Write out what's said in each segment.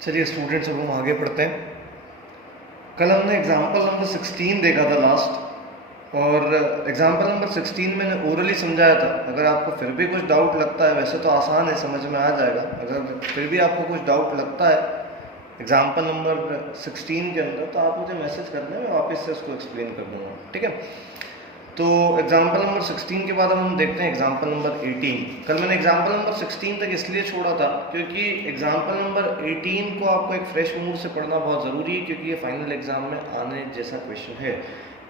चलिए स्टूडेंट्स, अब हम आगे पढ़ते हैं। कल हमने एग्जाम्पल नंबर 16 देखा था लास्ट, और एग्जाम्पल नंबर 16 मैंने ओरली समझाया था। अगर आपको फिर भी कुछ डाउट लगता है, वैसे तो आसान है, समझ में आ जाएगा। अगर फिर भी आपको कुछ डाउट लगता है एग्जाम्पल नंबर 16 के अंदर, तो आप मुझे मैसेज कर दें, मैं वापस से उसको एक्सप्लेन कर दूँगा, ठीक है। तो एग्जाम्पल नंबर 16 के बाद हम देखते हैं एग्जाम्पल नंबर 18। कल मैंने एग्जाम्पल नंबर 16 तक इसलिए छोड़ा था क्योंकि एग्जाम्पल नंबर 18 को आपको एक फ्रेश मूड से पढ़ना बहुत ज़रूरी है, क्योंकि ये फाइनल एग्जाम में आने जैसा क्वेश्चन है।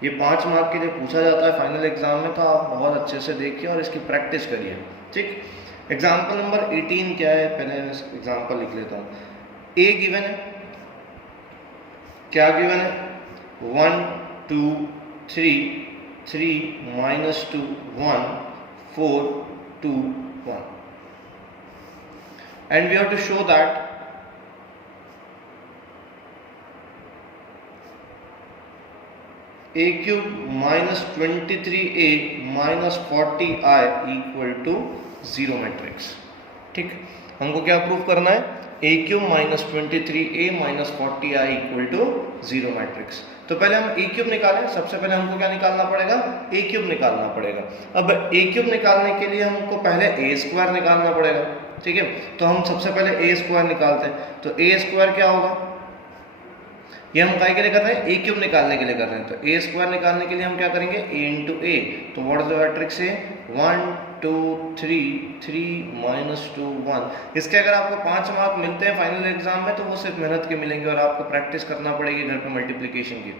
ये 5 मार्क के लिए पूछा जाता है फाइनल एग्जाम में, तो आप बहुत अच्छे से देखिए और इसकी प्रैक्टिस करिए, ठीक। एग्जाम्पल नंबर 18 क्या है, पहले एग्जाम्पल लिख लेता हूँ। ए गिवन है, क्या गिवन है? 1 2 3 3 minus 2 1 4 2 1, and we have to show that a cube minus 23a minus 40i equal to 0 matrix, ठीक। हमको क्या प्रूफ करना है? a cube minus 23a minus 40i equal to 0 matrix. तो पहले हम a क्यूब निकालें। सबसे पहले हमको क्या निकालना पड़ेगा? a क्यूब निकालना पड़ेगा। अब a क्यूब निकालने के लिए हमको पहले a स्क्वायर निकालना पड़ेगा, ठीक है। तो हम सबसे पहले a स्क्वायर निकालते हैं। तो a स्क्वायर क्या होगा? ये हम काय के लिए कर रहे हैं? a क्यूब निकालने के लिए कर रहे हैं। तो a स्क्वायर निकालने के लिए हम क्या करेंगे? a into a। तो व्हाट इज द मैट्रिक्स है? 1 2 3 3 माइनस 2 1। इसके अगर आपको 5 मार्क मिलते हैं फाइनल एग्जाम में, तो वो सिर्फ मेहनत के मिलेंगे और आपको प्रैक्टिस करना पड़ेगी घर पे मल्टीप्लिकेशन की।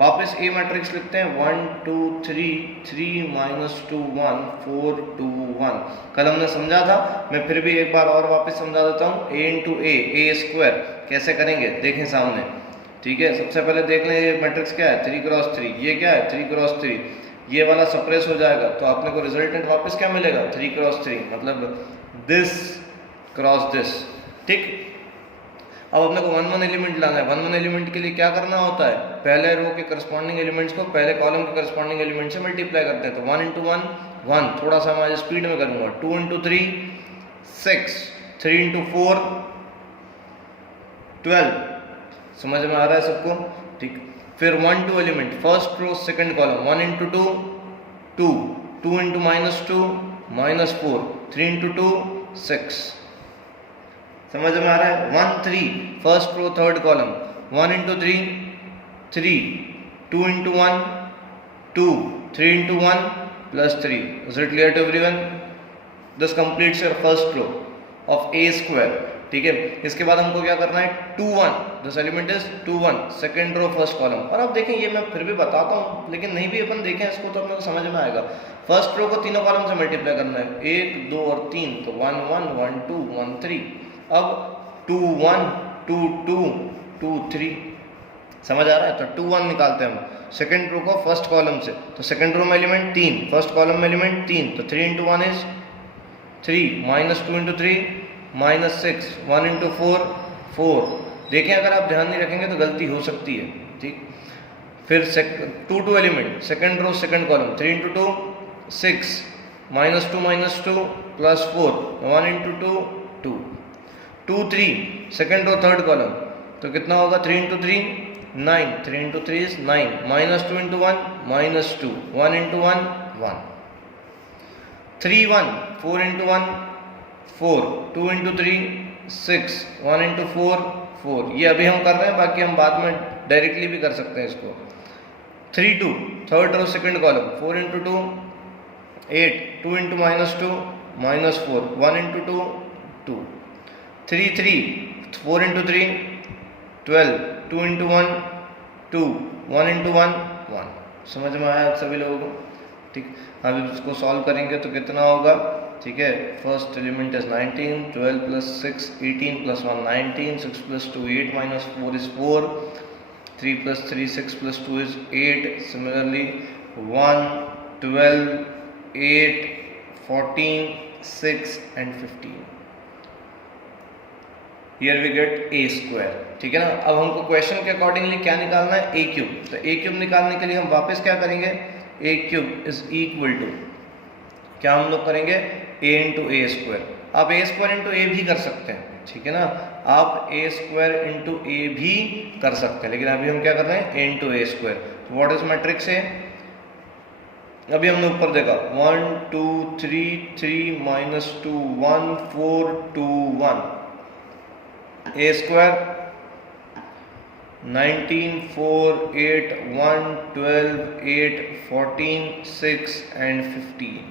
वापस a मैट्रिक्स लिखते हैं। 1 2 3 3 माइनस 2 1 4 2 1। कल हमने समझा था, मैं फिर भी एक बार और वापस समझा देता हूँ। a इंटू a स्क्वायर कैसे करेंगे देखें सामने, ठीक है। सबसे पहले देख लें ये मैट्रिक्स क्या है? 3 क्रॉस 3। ये क्या है? 3 क्रॉस 3। ये वाला सप्रेस हो जाएगा, तो आपने को रिजल्टेंट वापस क्या मिलेगा? 3 क्रॉस 3, मतलब दिस क्रॉस दिस, ठीक। अब अपने को 1 1 एलिमेंट लाना है। 1 1 एलिमेंट के लिए क्या करना होता है? पहले रो के करस्पॉन्डिंग एलिमेंट्स को पहले कॉलम के करस्पॉन्डिंग एलिमेंट से मल्टीप्लाई करते हैं। तो 1 इंटू 1 1, थोड़ा सा मैं स्पीड में करूंगा। 2 इंटू 3 6, 3 इंटू 4 12। समझ में आ रहा है सबको? ठीक। फिर 1 2 element, first row second column. 1 into 2 2, 2 into minus 2 minus 4, 3 into 2 6। समझ में आ रहा है? 1 3, first row third column. 1 into 3 3, 2 into 1 2, 3 into 1 plus 3। Is it clear to everyone? This completes your first row of a square, ठीक है। इसके बाद हमको क्या करना है? 2 1, this element is 2 1, second row first column. और अब देखें, ये मैं फिर भी बताता हूँ, लेकिन नहीं भी अपन देखें इसको तो अपने को समझ में आएगा। फर्स्ट रो को तीनों कॉलम से मल्टीप्लाई करना है, 1 2 और 3। तो 1 1 1 2 1 3। अब 2 1 2 2 2 3। समझ आ रहा है? तो 2 1 निकालते हैं हम सेकंड रो को फर्स्ट कॉलम से। तो सेकंड रो में एलिमेंट 3, फर्स्ट कॉलम में एलिमेंट 3। तो 3 into 1 is 3, minus 2 into 3 minus 6, 1 into 4 4। देखें, अगर आप ध्यान नहीं रखेंगे तो गलती हो सकती है, ठीक। फिर 2 2 element, second row second column. 3 into 2 6, minus 2 plus 4, 1 into 2 2 2 3, second row third column. तो कितना होगा? 3 इंटू 3 9, 3 इंटू 3 इज 9, minus 2 into 1 minus 2, 1 into 1 1, 3 1, 4 into 1 4, 2 into 3 6, 1 into 4 4। ये अभी हम कर रहे हैं, बाकी हम बाद में डायरेक्टली भी कर सकते हैं इसको। 3 2, third row second column. 4 into 2 8, 2 into minus 2 minus 4, 1 into 2 2, 3 3, 4 into 3 12, 2 into 1 2, 1 into 1 1। समझ में आया सभी लोगों को? ठीक। अब इसको सॉल्व करेंगे तो कितना होगा? ठीक है, first element is 19, 12 plus 6 18 plus 1 19, 6 plus 2 8 minus 4 is 4, 3 plus 3 6 plus 2 is 8। Similarly 1 12 8 14 6 and 15। Here we get a square, ठीक है ना। अब हमको क्वेश्चन के अकॉर्डिंगली क्या निकालना है? a cube. तो a क्यूब निकालने के लिए हम वापस क्या करेंगे? a cube is equal to क्या हम लोग करेंगे? a into a square. आप ए स्क्वायर इंटू ए भी कर सकते हैं, ठीक है ना, आप ए स्क्वायर इंटू ए भी कर सकते हैं, लेकिन अभी हम क्या कर रहे हैं, ए इंटू ए स्क्वायर। तो व्हाट इज मैट्रिक्स ए, अभी हमने ऊपर देखा 1 2 3 3 -2 1 4 2 1, ए स्क्वायर 19 4 8 1 12 8 14 6 एंड 15,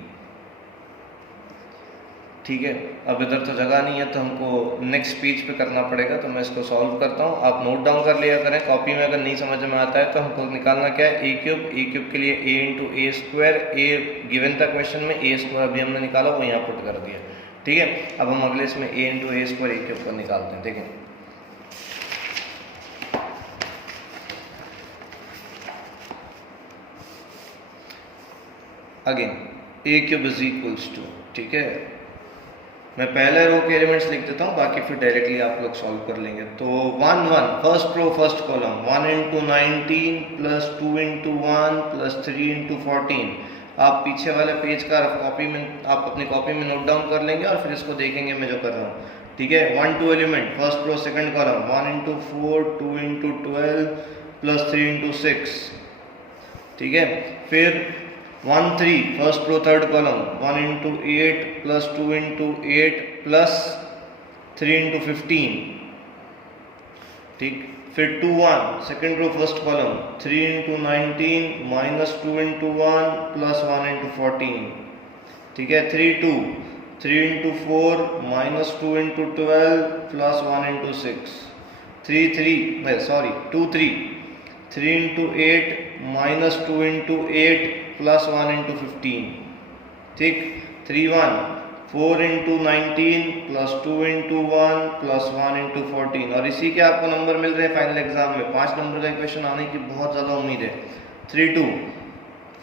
ठीक है। अब इधर तो जगह नहीं है तो हमको नेक्स्ट पेज पे करना पड़ेगा, तो मैं इसको सॉल्व करता हूँ, आप नोट डाउन कर लिया करें कॉपी में, अगर नहीं समझ में आता है तो हमको निकालना क्या है, ए क्यूब के लिए ए into a square, A given था क्वेश्चन में, ए स्क्वायर अभी हमने निकाला वो यहाँ पुट कर दिया, ठीक है। अब हम अगले इसमें a into a square a cube को निकालते हैं, देखें again a cube is equals to, ठीक है, मैं पहले रो के एलिमेंट्स लिख देता हूँ, बाकी फिर डायरेक्टली आप लोग सॉल्व कर लेंगे। तो 1 1 first row first column 1 into 19 plus 2 into 1 plus 3 into 14, आप पीछे वाले पेज का कॉपी में, आप अपनी कॉपी में नोट डाउन कर लेंगे और फिर इसको देखेंगे मैं जो कर रहा हूँ, ठीक है। 1 2 element first row second column 1 into 4 2 into 12 plus 3 into 6, ठीक है। फिर 1 3 first row third column 1 into 8 plus 2 into 8 plus 3 into 15, ठीक। फिर 2 1 second row first column 3 into 19 minus 2 into 1 plus 1 into 14, ठीक है। 3 2 3 into 4 minus 2 into 12 plus 1 into 6, 2 3 3 into 8 minus 2 into 8 plus 1 into 15, ठीक। 3 1 4 into 19 plus 2 into 1 plus 1 into 14, और इसी के आपको number मिल रहे हैं फाइनल एग्जाम में, 5 नंबर का इक्वेशन आने की बहुत ज़्यादा उम्मीद है। 3 2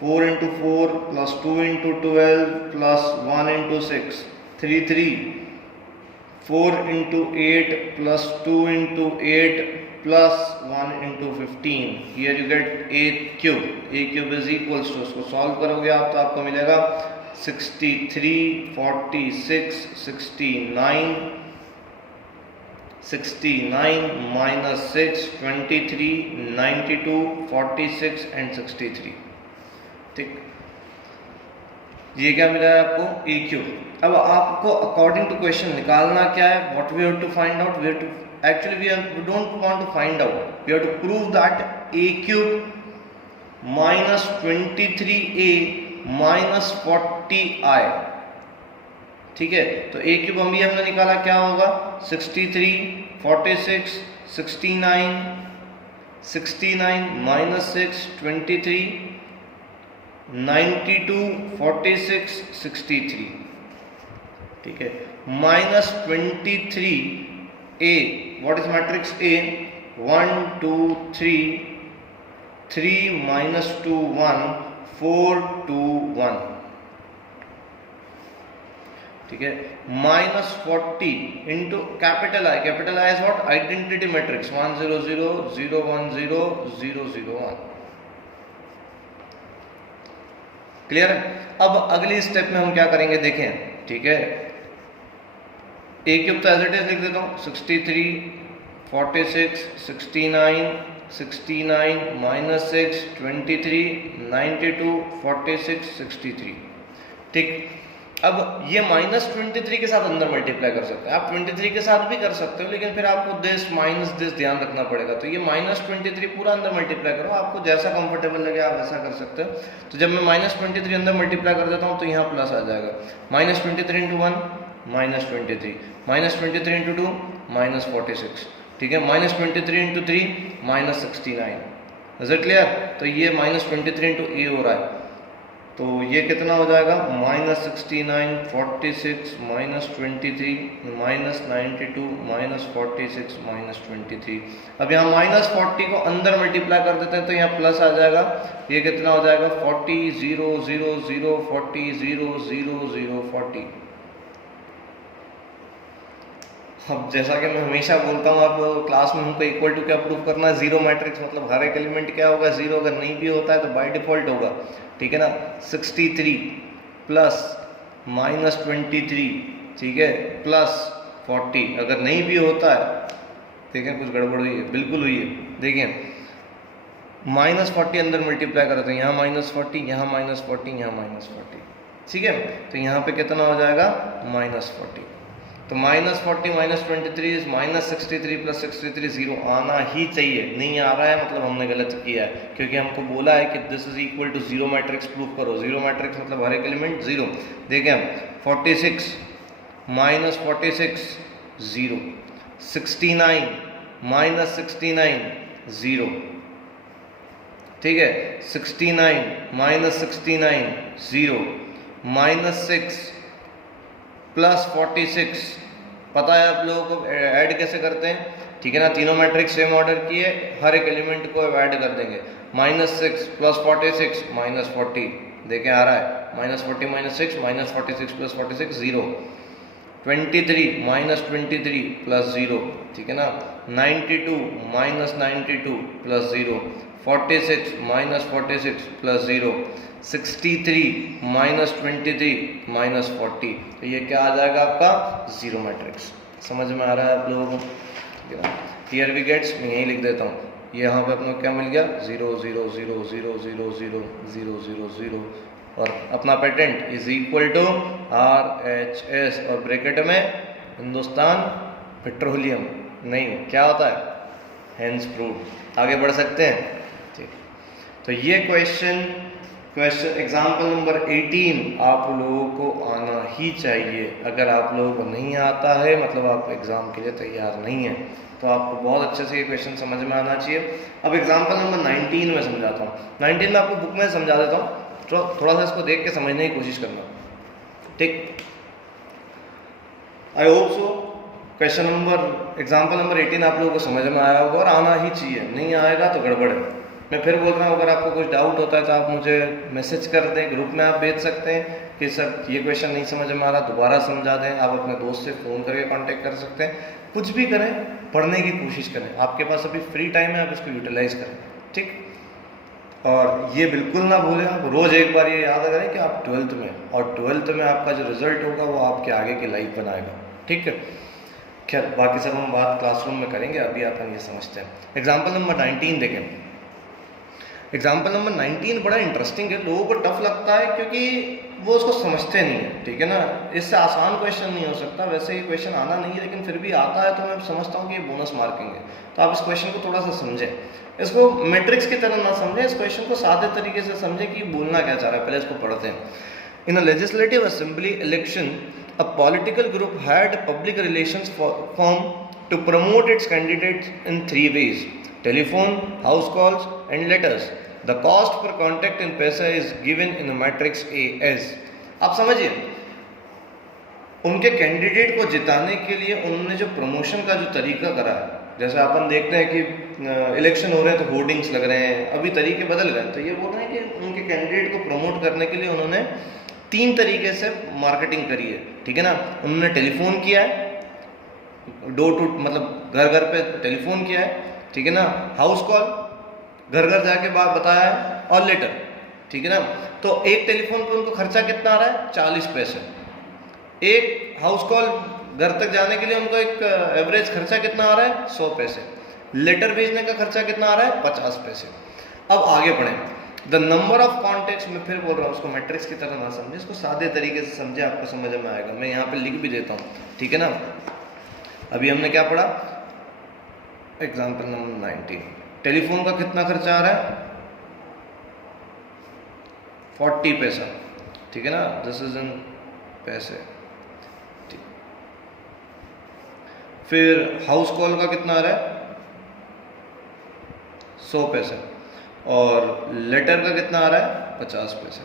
4 into 4 plus 2 into 12 plus 1 into 6, 3 3 4 into 8 plus 2 into 8 plus 1 into 15, here you get a cube is equals to, उसको सॉल्व करोगे आप तो आपको मिलेगा 63 46 69 माइनस 6 23 92 46 एंड 63, ठीक। ये क्या मिला है आपको, ए क्यूब। अब आपको अकॉर्डिंग टू क्वेश्चन निकालना क्या है, what we have to find out, we have to actually we don't want to find out, we have to prove that a cube minus 23a minus 40i, ठीक है। तो a cube हम भी हमने निकाला, क्या होगा 63 46 69 माइनस 6 23 92 46 63, ठीक है। Minus 23 A, what is matrix A, 1 2 3 3 minus 2 1 4 2 1, ठीक है। Minus 40 into capital I is what, identity matrix 1 0 0 0 1 0 0 0 1, clear है। अब अगली स्टेप में हम क्या करेंगे देखें, ठीक है। ए क्यूब तो एज इट इज लिख देता हूँ, 63 46 69 माइनस 6 23 92 46 63, ठीक। अब ये माइनस 23 के साथ अंदर मल्टीप्लाई कर सकते हैं, आप 23 के साथ भी कर सकते हो, लेकिन फिर आपको दिस माइनस दिस ध्यान रखना पड़ेगा। तो ये माइनस 23 पूरा अंदर मल्टीप्लाई करो, आपको जैसा कंफर्टेबल लगे आप वैसा कर सकते हो। तो जब मैं माइनस 23 अंदर मल्टीप्लाई कर देता हूँ तो यहाँ प्लस आ जाएगा, minus 23 into 1 minus 23 minus 23 into 2 minus 46, ठीक है। Minus 23 into 3 minus 69, is it clear. तो ये माइनस 23 इंटू ए हो रहा है, तो ये कितना हो जाएगा, minus 69 46 minus 23 minus 92 minus 46 minus 23। अब यहाँ माइनस 40 को अंदर मल्टीप्लाई कर देते हैं तो यहाँ प्लस आ जाएगा, ये कितना हो जाएगा 40 0 0 0 40 0 0 0 40। अब जैसा कि मैं हमेशा बोलता हूँ, आप क्लास में हमको इक्वल टू क्या प्रूव करना है, जीरो मैट्रिक्स, मतलब हर एक एलिमेंट क्या होगा जीरो, अगर नहीं भी होता है तो बाय डिफॉल्ट होगा, ठीक है ना। 63 प्लस माइनस 23 ठीक है, प्लस 40। अगर नहीं भी होता है, देखें कुछ गड़बड़ हुई है, बिल्कुल हुई है, देखें -40 अंदर मल्टीप्लाई करो तो यहाँ -40, यहाँ -40, यहाँ -40, ठीक है। तो यहाँ पे कितना हो जाएगा -40। तो -40 -23 इज -63 + 63 0 आना ही चाहिए। नहीं आ रहा है मतलब हमने गलत किया है, क्योंकि हमको बोला है कि this is equal to 0 matrix prove करो। 0 मैट्रिक्स मतलब हर एक एलिमेंट 0। देखें 46 -46 0, 69 -69 0, ठीक है, 69 -69 0, -6 + 46। पता है आप लोगों को ऐड कैसे करते हैं, ठीक है ना। तीनों मैट्रिक्स सेम ऑर्डर किए, हर एक एलिमेंट को ऐड कर देंगे। -6 + 46 -40, देखें आ रहा है -40 -6 -46 + 46 0, 23 -23 + 0, ठीक है ना, 92 -92 + 0, 46 -46 + 0, 63 -23 -40। तो ये क्या आ जाएगा आपका 0 मैट्रिक्स। समझ में आ रहा है आप लोगों को। हियर वी गेट्स, मैं यही लिख देता हूँ, ये यहाँ पे अपने क्या मिल गया 0 0 0 0 0 0 0 0 0 और अपना patent is equal to RHS और ब्रैकेट में हिंदुस्तान पेट्रोलियम नहीं क्या होता है, हेंस प्रूव्ड। आगे बढ़ सकते हैं, ठीक। तो ये क्वेश्चन एग्जाम्पल नंबर 18 आप लोगों को आना ही चाहिए। अगर आप लोगों को नहीं आता है मतलब आप एग्ज़ाम के लिए तैयार नहीं है, तो आपको बहुत अच्छे से ये क्वेश्चन समझ में आना चाहिए। अब एग्जाम्पल नंबर 19 में समझाता हूँ। 19 में आपको बुक में समझा देता हूँ, तो थोड़ा सा इसको देख के समझने की कोशिश करना, ठीक। I hope so question number example number 18 आप लोगों को समझ में आया होगा और आना ही चाहिए। नहीं आएगा तो गड़बड़ है। मैं फिर बोल रहा हूँ, अगर आपको कुछ डाउट होता है तो आप मुझे मैसेज कर दें, ग्रुप में आप भेज सकते हैं कि सर ये क्वेश्चन नहीं समझ में आ रहा, दोबारा समझा दें। आप अपने दोस्त से फ़ोन करके कांटेक्ट कर सकते हैं। कुछ भी करें, पढ़ने की कोशिश करें। आपके पास अभी फ्री टाइम है, आप इसको यूटिलाइज करें, ठीक। और ये बिल्कुल ना भूलें, आप रोज़ एक बार ये याद करें कि आप 12th में, और 12th में आपका जो रिजल्ट होगा वो आपके आगे की लाइफ बनाएगा, ठीक है। खैर बाकी सब हम बात क्लासरूम में करेंगे, अभी अपन ये समझते हैं। एग्जाम्पल नंबर 19 देखें। एग्जाम्पल नंबर 19 बड़ा इंटरेस्टिंग है, लोगों को टफ लगता है क्योंकि वो उसको समझते नहीं है, ठीक है ना। इससे आसान क्वेश्चन नहीं हो सकता, वैसे ये क्वेश्चन आना नहीं है, लेकिन फिर भी आता है तो मैं समझता हूँ कि ये बोनस मार्किंग है। तो आप इस क्वेश्चन को थोड़ा सा समझें, इसको मैट्रिक्स की तरह ना समझें, इस क्वेश्चन को सादे तरीके से समझें कि बोलना क्या चाह रहा है। पहले इसको पढ़ते हैं। In a legislative assembly election a political group had public relations firm to promote its candidates in 3 ways: telephone, house calls and letters. The cost per contact in पैसा is given in the matrix AS. आप समझिए, उनके candidate को जिताने के लिए उन्होंने जो प्रमोशन का जो तरीका करा है, जैसे अपन देखते हैं कि इलेक्शन हो रहे हैं तो होर्डिंग्स लग रहे हैं, अभी तरीके बदल गए। तो ये बोल रहे हैं कि उनके कैंडिडेट को प्रमोट करने के लिए उन्होंने 3 तरीके से मार्केटिंग करी है, ठीक है ना। उन्होंने टेलीफोन किया है, डोर टू मतलब घर घर पे टेलीफोन किया है, ठीक है ना। हाउस कॉल, घर घर जाके बात बताया है, और लेटर, ठीक है ना। तो एक टेलीफोन पे उनको खर्चा कितना आ रहा है 40 पैसे। एक हाउस कॉल घर तक जाने के लिए उनको एक एवरेज खर्चा कितना आ रहा है 100 पैसे। लेटर भेजने का खर्चा कितना आ रहा है 50 पैसे। अब आगे बढ़ें। द नंबर ऑफ कॉन्टेक्ट्स, मैं फिर बोल रहा हूँ, उसको मैट्रिक्स की तरह ना समझे, इसको सादे तरीके से समझे, आपको समझ में आएगा। मैं यहाँ पे लिख भी देता हूँ, ठीक है ना। अभी हमने क्या पढ़ा, एग्जाम्पल नंबर 19, टेलीफोन का कितना खर्चा आ रहा है 40 पैसा, ठीक है ना। दिस इज इन पैसे। फिर हाउस कॉल का कितना आ रहा है 100 पैसे, और लेटर का कितना आ रहा है 50 पैसे,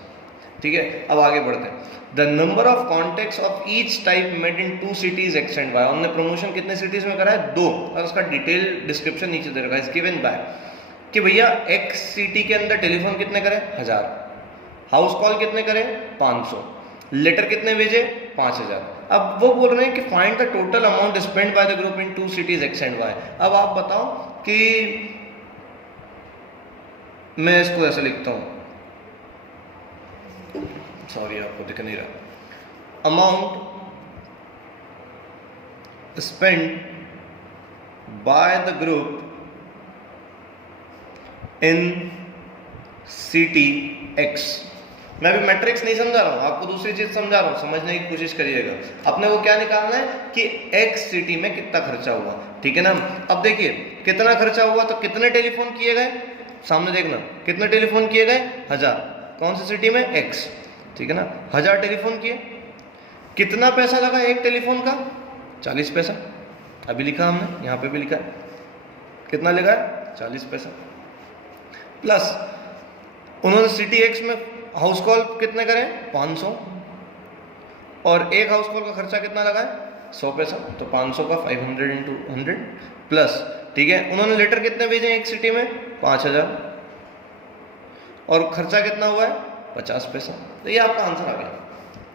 ठीक है। अब आगे बढ़ते हैं। The number of contacts of each type made in 2 cities extend by, उन्होंने प्रमोशन कितने सिटीज में करा है 2, और उसका डिटेल डिस्क्रिप्शन नीचे दे रखा है, इज गिवन बाय, कि भैया एक्स सिटी के अंदर टेलीफोन कितने करें 1000, हाउस कॉल कितने करें 500, लेटर कितने भेजे 5000। अब वो बोल रहे हैं कि find the total amount spend by the group in 2 cities extend by. अब आप बताओ कि मैं इसको ऐसे लिखता हूं, सॉरी आपको दिख नहीं रहा, amount spent by the group in city X। मैं अभी मैट्रिक्स नहीं समझा रहा हूं, आपको दूसरी चीज समझा रहा हूं, समझने की कोशिश करिएगा। अपने को क्या निकालना है कि X सिटी में कितना खर्चा हुआ, ठीक है ना। अब देखिए कितना खर्चा हुआ, तो कितने टेलीफोन किए गए, सामने देखना कितने टेलीफोन किए गए, 1000। कौन सी सिटी में, X, ठीक है ना। 1000 टेलीफोन किए। कितना पैसा लगा एक टेलीफोन का, 40 पैसा। अभी लिखा हमने, यहाँ पे भी लिखा है, कितना लगा, 40 पैसा। प्लस उन्होंने सिटी X में हाउस कॉल कितने करें, 500, और एक हाउस कॉल का खर्चा कितना लगा है, 100 पैसा। तो 500 का 500 इंटू 100 प्लस, ठीक है। उन्होंने लेटर कितने भेजे एक सिटी में, 5000, और खर्चा कितना हुआ है, 50 पैसा। तो ये आपका आंसर आ गया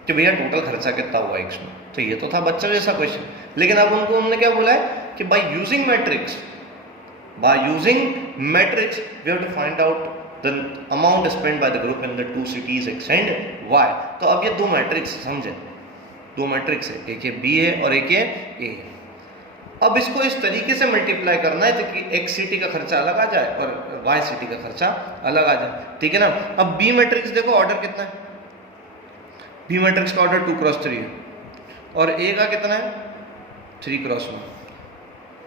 कि भैया टोटल खर्चा कितना हुआ X में। तो ये तो था बच्चा जैसा क्वेश्चन, लेकिन अब उनको हमने क्या बोला है कि by using matrix we have to find out the amount spent by the group in the two cities X and Y। तो अब ये दो मैट्रिक्स समझे, दो मैट्रिक्स है, एक ये B है और एक ये A है। अब इसको इस तरीके से मल्टीप्लाई करना है ताकि X सिटी का खर्चा अलग आ जाए और Y सिटी का खर्चा अलग आ जाए, ठीक है ना। अब B मैट्रिक्स देखो ऑर्डर कितना है, B मैट्रिक्स का ऑर्डर 2x3 है, और A का कितना है, 3x1,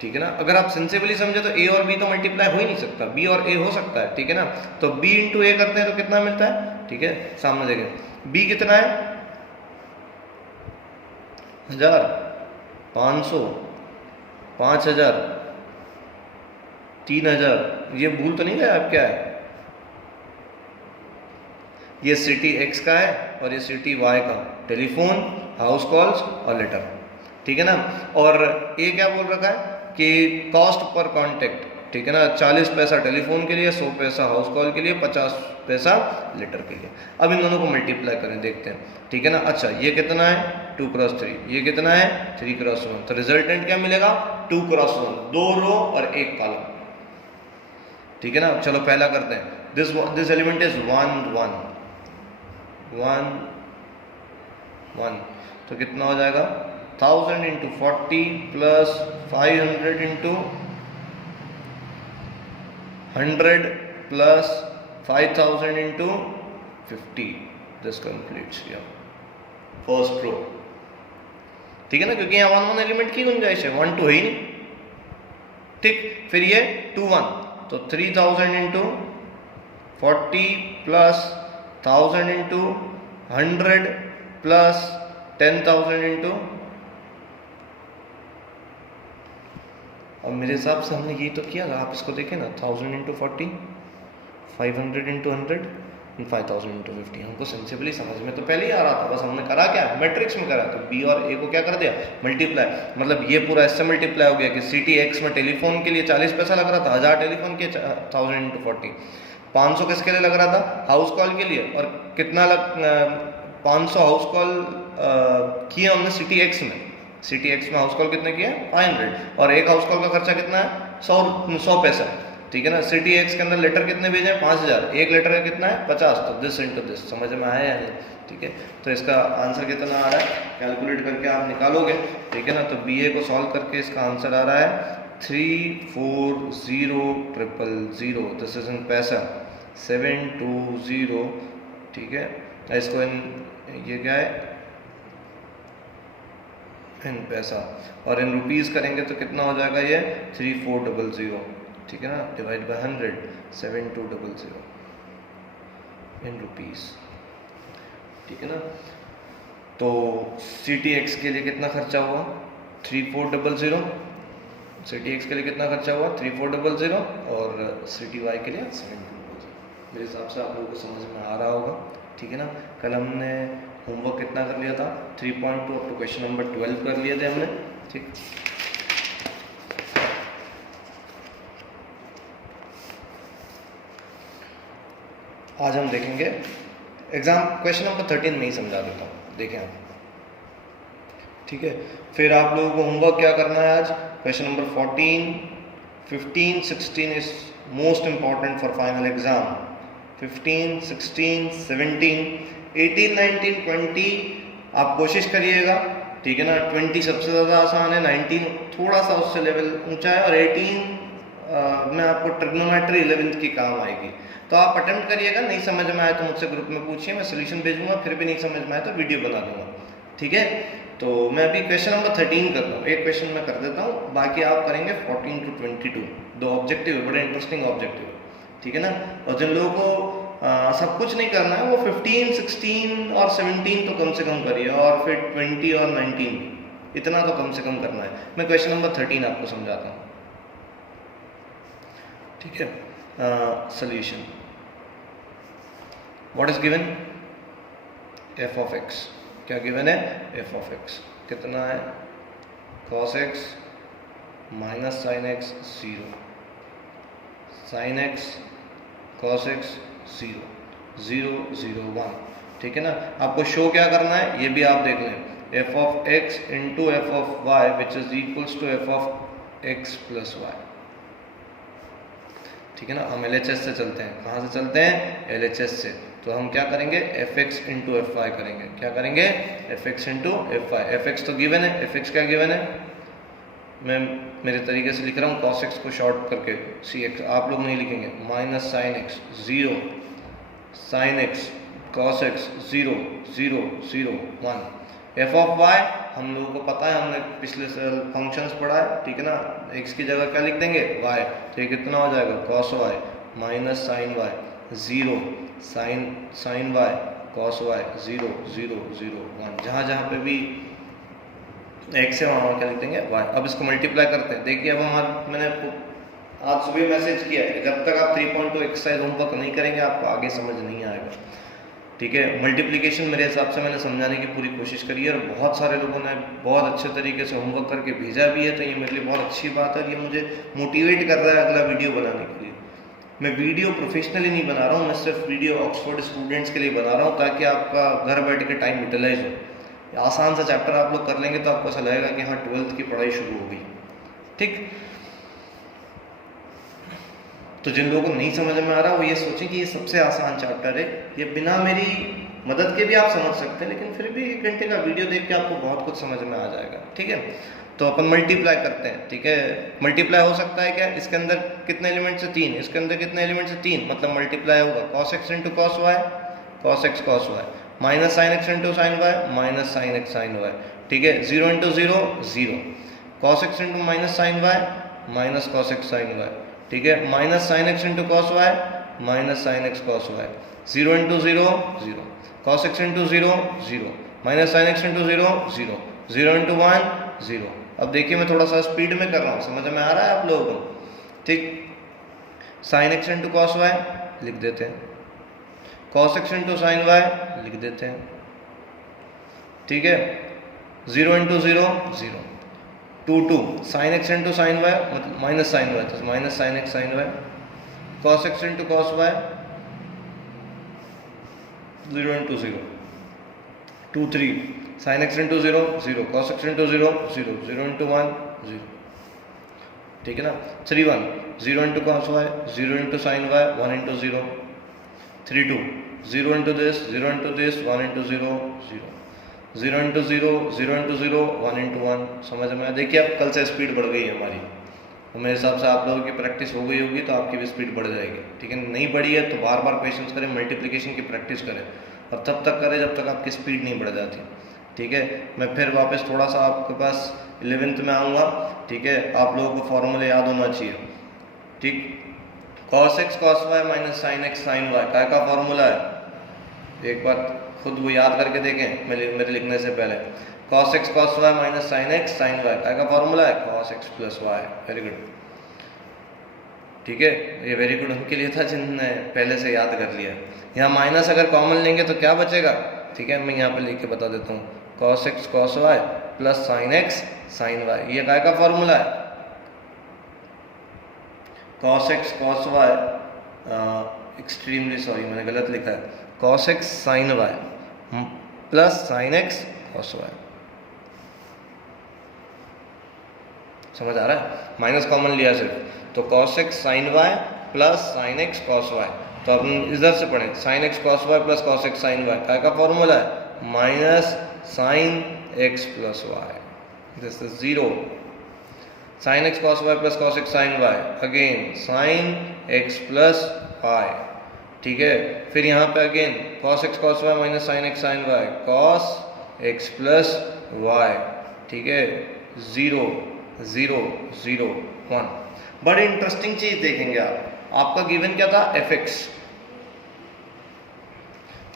ठीक है ना। अगर आप सेंसिबली समझे तो A और B तो मल्टीप्लाई हो ही नहीं सकता, B और A हो सकता है, ठीक है ना। तो B इंटू A करते हैं तो कितना मिलता है, ठीक है, सामने देखें। B कितना है, 1000, 500, 5000, 3000। ये भूल तो नहीं गया आप, क्या है, ये सिटी X का है और ये सिटी Y का, टेलीफोन, हाउस कॉल्स और लेटर, ठीक है ना। और ये क्या बोल रखा है कि कॉस्ट पर कॉन्टेक्ट, ठीक है ना, 40 पैसा टेलीफोन के लिए, 100 पैसा हाउस कॉल के लिए, 50 पैसा लेटर के लिए। अब इन दोनों को मल्टीप्लाई करें, देखते हैं, ठीक है ना। अच्छा ये कितना है, 2x3, ये कितना है, 3x1। तो रिजल्टेंट क्या मिलेगा, 2x1, 2 रो और 1 कॉलम, ठीक है ना। चलो पहला करते हैं, दिस एलिमेंट इज 1 1 1 1, तो कितना हो जाएगा, 1000 into 40 plus 500 into 100 plus 5000 into 50। This completes your first row, ठीक है ना, क्योंकि यहाँ 1 1 एलिमेंट की गुंजाइश है, 1 2 है ही नहीं, ठीक। फिर ये 2 1, तो 3000 into 40 plus 1000 into 100 plus 10,000 into, और मेरे हिसाब से हमने ये तो किया था, आप इसको देखें ना, 1000 इंटू 40, 500 इंटू 100 एंड 5000 इंटू 50। हमको सेंसिबली समझ में तो पहले ही आ रहा था, बस हमने करा क्या, मैट्रिक्स में करा। तो B और A को क्या कर दिया, मल्टीप्लाई। मतलब ये पूरा इससे मल्टीप्लाई हो गया कि सिटी X में टेलीफोन के लिए 40 पैसा लग रहा था, 1000 टेलीफोन के, 1000 इंटू 40, 500 किसके लिए लग रहा था, हाउस कॉल के लिए, और कितना 500 हाउस कॉल किए हमने सिटी X में। सिटी X में हाउस कॉल कितने किए, 500, और एक हाउस कॉल का खर्चा कितना है, 100 पैसा, ठीक है ना। सिटी X के अंदर लेटर कितने भेजे, 5000, एक लेटर का कितना है, 50। तो दिस इंटू दिस, समझ में आया या नहीं, ठीक है। तो इसका आंसर कितना आ रहा है, कैलकुलेट करके आप निकालोगे, ठीक है ना। तो BA को सॉल्व करके इसका आंसर आ रहा है 340,000। दिस इज इन पैसा 720, ठीक है। इसको इन, ये क्या है, इन पैसा, और इन रुपीस करेंगे तो कितना हो जाएगा, ये 3400, ठीक है ना, डिवाइड बाय 100, 7200 इन रुपीस, ठीक है ना। तो सिटी X के लिए कितना खर्चा हुआ, 3400, सिटी X के लिए कितना खर्चा हुआ, 3400, और सिटी Y के लिए 7200। मेरे हिसाब से आप लोगों को समझ में आ रहा होगा, ठीक है ना। कल हमने होमवर्क कितना कर लिया था, 3.2 अप टू क्वेश्चन नंबर 12 कर लिए थे हमने, ठीक। आज हम देखेंगे एग्जाम क्वेश्चन नंबर 13 में ही समझा देता हूँ, देखें आप, ठीक है। फिर आप लोगों को होमवर्क क्या करना है आज, question number 14, 15, 16 is most important for final exam. 15, 16, 17, 18, 19, 20 आप कोशिश करिएगा ठीक है ना। 20 सबसे ज़्यादा आसान है, 19 थोड़ा सा उससे लेवल ऊंचा है, और 18 में आपको ट्रिग्नोमेट्री 11th की काम आएगी। तो आप अटेम्प्ट करिएगा, नहीं समझ में आया तो मुझसे ग्रुप में पूछिए, मैं सोल्यूशन भेजूंगा, फिर भी नहीं समझ में आया तो वीडियो बना दूंगा, ठीक है। तो मैं अभी क्वेश्चन नंबर 13 करता हूँ, एक क्वेश्चन मैं कर देता हूँ, बाकी आप करेंगे 14 to 22। दो ऑब्जेक्टिव है, बड़े इंटरेस्टिंग ऑब्जेक्टिव है, ठीक है ना। और जिन लोगों को सब कुछ नहीं करना है वो 15, 16 और 17 तो कम से कम करिए, और फिर 20 और 19 इतना तो कम से कम करना है। मैं क्वेश्चन नंबर 13 आपको समझाता हूँ, ठीक है। Solution, what is given, F of x, क्या गिवन है, एफ ऑफ एक्स कितना है, cos x minus sine x 0, sine x cos x 0, 0 0 1, ठीक है ना। आपको शो क्या करना है ये भी आप देख लें, f of x into f of y which is equals to f of x plus y, ठीक है ना। हम LHS से चलते हैं, कहाँ से चलते हैं, LHS से। तो हम क्या करेंगे, f x into f y करेंगे, क्या करेंगे, f x into f y. F x तो गिवन है, एफ एक्स क्या गिवन है, मैं मेरे तरीके से लिख रहा हूँ, cos x को शॉर्ट करके सी एक्स, आप लोग नहीं लिखेंगे, minus sine x 0, sine x cos x 0 0 0 1, f of y हम लोगों को पता है, हमने पिछले साल फंक्शंस पढ़ा है, ठीक है ना। x की जगह क्या लिख देंगे, y, तो ये कितना हो जाएगा, cos y minus sine y 0, sine y cos y 0 0 0 1, जहाँ जहाँ पे भी x है वहाँ क्या लिख देंगे y। अब इसको मल्टीप्लाई करते हैं, देखिए अब हमारा, मैंने आज सुबह मैसेज किया है, जब तक आप 3.2 एक्सरसाइज होमवर्क नहीं करेंगे आपको आगे समझ नहीं आएगा, ठीक है। मल्टीप्लिकेशन मेरे हिसाब से मैंने समझाने की पूरी कोशिश करी है, और बहुत सारे लोगों ने बहुत अच्छे तरीके से होमवर्क करके भेजा भी है, तो ये मेरे लिए बहुत अच्छी बात है, ये मुझे मोटिवेट कर रहा है अगला वीडियो बनाने के लिए। मैं वीडियो प्रोफेशनली नहीं बना रहा हूँ, मैं सिर्फ वीडियो ऑक्सफोर्ड स्टूडेंट्स के लिए बना रहा हूँ, ताकि आपका घर बैठ के टाइम यूटिलाइज हो। आसान सा चैप्टर आप लोग कर लेंगे तो आपको ऐसा लगेगा कि हाँ 12th की पढ़ाई शुरू हो गई, ठीक। तो जिन लोगों को नहीं समझ में आ रहा वो ये सोचें कि ये सबसे आसान चैप्टर है, ये बिना मेरी मदद के भी आप समझ सकते हैं, लेकिन फिर भी 1 घंटे का वीडियो देख के आपको बहुत कुछ समझ में आ जाएगा, ठीक है। तो अपन मल्टीप्लाई करते हैं, ठीक है। मल्टीप्लाई हो सकता है क्या, इसके अंदर कितने एलिमेंट से 3, इसके अंदर कितने एलिमेंट से 3, मतलब मल्टीप्लाई होगा cos x into cos y, cos x cos y, minus sine x into sine y, minus sine x sign y, ठीक है। 0 into 0 0, cos x into minus sine y, minus cos x sign y, ठीक है। Minus sine x into cos y, minus sine x cos y, 0 into 0 0, cos x into 0 0, minus sine x into 0 0, 0 into 1 0। अब देखिए मैं थोड़ा सा speed में कर रहा हूँ, समझ में आ रहा है आप लोगों को, ठीक। Sine x into cos y लिख देते हैं, cos x into sine y लिख देते हैं, ठीक है। 0 into 0 0, 2 2, sine x into sine y मतलब माइनस साइन y, तो minus sine x sign y, cos x into cos y 0 into 0, 2 3, sine x into 0 0, cos x into 0 0, 0 into 1 0, ठीक है ना। 3 1, 0 into cos y, 0 into sine y, 1 into 0, 3 2, 0 into this, 0 into this, 1 into 0 0, 0 into 0, 0 into 0, 1 into 1। समझ में, देखिए अब कल से speed बढ़ गई है हमारी, तो मेरे हिसाब से आप लोगों की प्रैक्टिस हो गई होगी तो आपकी भी स्पीड बढ़ जाएगी, ठीक है। नहीं बढ़ी है तो बार बार क्वेश्चंस करें, मल्टीप्लिकेशन की प्रैक्टिस करें, और तब तक करें जब तक आपकी स्पीड नहीं बढ़ जाती, ठीक है। मैं फिर वापस थोड़ा सा आपके पास 11th में आऊँगा, ठीक है। आप लोगों को फॉर्मूले याद होना चाहिए, ठीक। cos x cos y minus sine x sign y क्या का फॉर्मूला है, एक बार खुद वो याद करके देखें मेरे लिखने से पहले। cos x cos y minus sine x sign y क्या का फॉर्मूला है, cos x plus y। Very good, ठीक है। ये वेरी गुड उनके लिए था जिन्होंने पहले से याद कर लिया। यहाँ माइनस अगर कॉमन लेंगे तो क्या बचेगा, ठीक है। मैं यहाँ पे लिख के बता देता हूँ, cos x cos y plus sine x sign y, ये क्या का फॉर्मूला है, cos x cos y, extremely sorry मैंने गलत लिखा है, cos x sign y plus sine x cos y। समझ आ रहा है, माइनस कॉमन लिया सिर्फ, तो cos x sign y plus sine x cos y। तो अब इधर से पढ़ें, sine x cos y plus cos x sign y क्या का फॉर्मूला है, minus sine x plus y. This is 0. Sin x cos y plus cos x sin y. Again sin x plus y. ठीक है, फिर यहाँ पे again cos x cos y minus sin x sin y, cos x plus y. ठीक है, 0 0 0 1. बड़ी interesting चीज देखेंगे आपका गिवन क्या था, fx.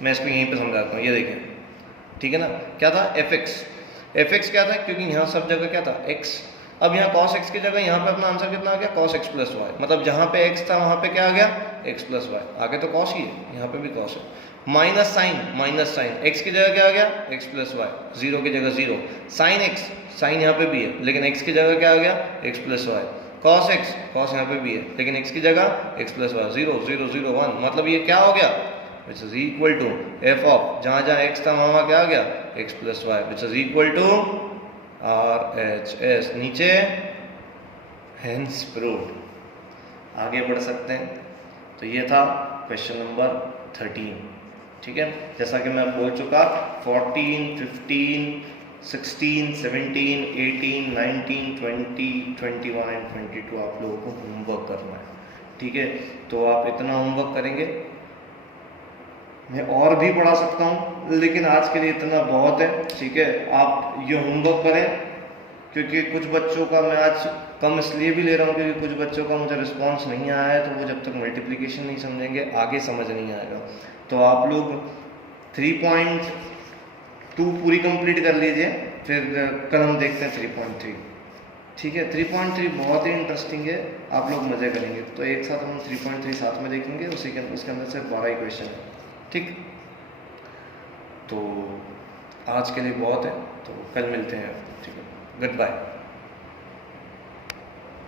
मैं इसको यहीं पे समझाता हूँ, ये देखें, ठीक है ना, क्या था fx क्या था, क्योंकि यहाँ सब जगह क्या था x. अब यहाँ cos x की जगह यहाँ पे अपना आंसर कितना आ गया, cos x plus y. मतलब जहाँ पे x था वहाँ पे क्या आ गया, x plus y. आगे तो cos ही है, यहाँ पे भी cos है. माइनस साइन x की जगह क्या आ गया, x plus y. 0 की जगह 0. sin x, साइन यहाँ पे भी है लेकिन x की जगह क्या आ गया, x plus y. cos x, cos यहाँ पे भी है लेकिन x की जगह x plus y. 0 0 0 1. मतलब ये क्या हो गया, which is equal to f of जहाँ जहाँ x था वहाँ क्या आ गया, x plus y, which is equal to RHS. नीचे hence proved. आगे बढ़ सकते हैं. तो ये था क्वेश्चन नंबर 13. ठीक है, जैसा कि मैं बोल चुका 14, 15, 16, 17, 18, 19, 20, 21 एंड 22 आप लोगों को होमवर्क करना है. ठीक है, तो आप इतना होमवर्क करेंगे. मैं और भी पढ़ा सकता हूँ लेकिन आज के लिए इतना बहुत है. ठीक है, आप ये होमवर्क करें, क्योंकि कुछ बच्चों का मैं आज कम इसलिए भी ले रहा हूँ क्योंकि कुछ बच्चों का मुझे रिस्पांस नहीं आया है, तो वो जब तक मल्टीप्लिकेशन नहीं समझेंगे आगे समझ नहीं आएगा. तो आप लोग 3.2 पूरी कंप्लीट कर लीजिए, फिर कल हम देखते हैं 3.3. ठीक है, 3.3 बहुत ही इंटरेस्टिंग है, आप लोग मज़े करेंगे. तो एक साथ हम 3.3 साथ में देखेंगे, उसके अंदर से 12 ही क्वेश्चन है. ठीक, तो आज के लिए बहुत है, तो कल मिलते हैं. ठीक है, गुड बाय.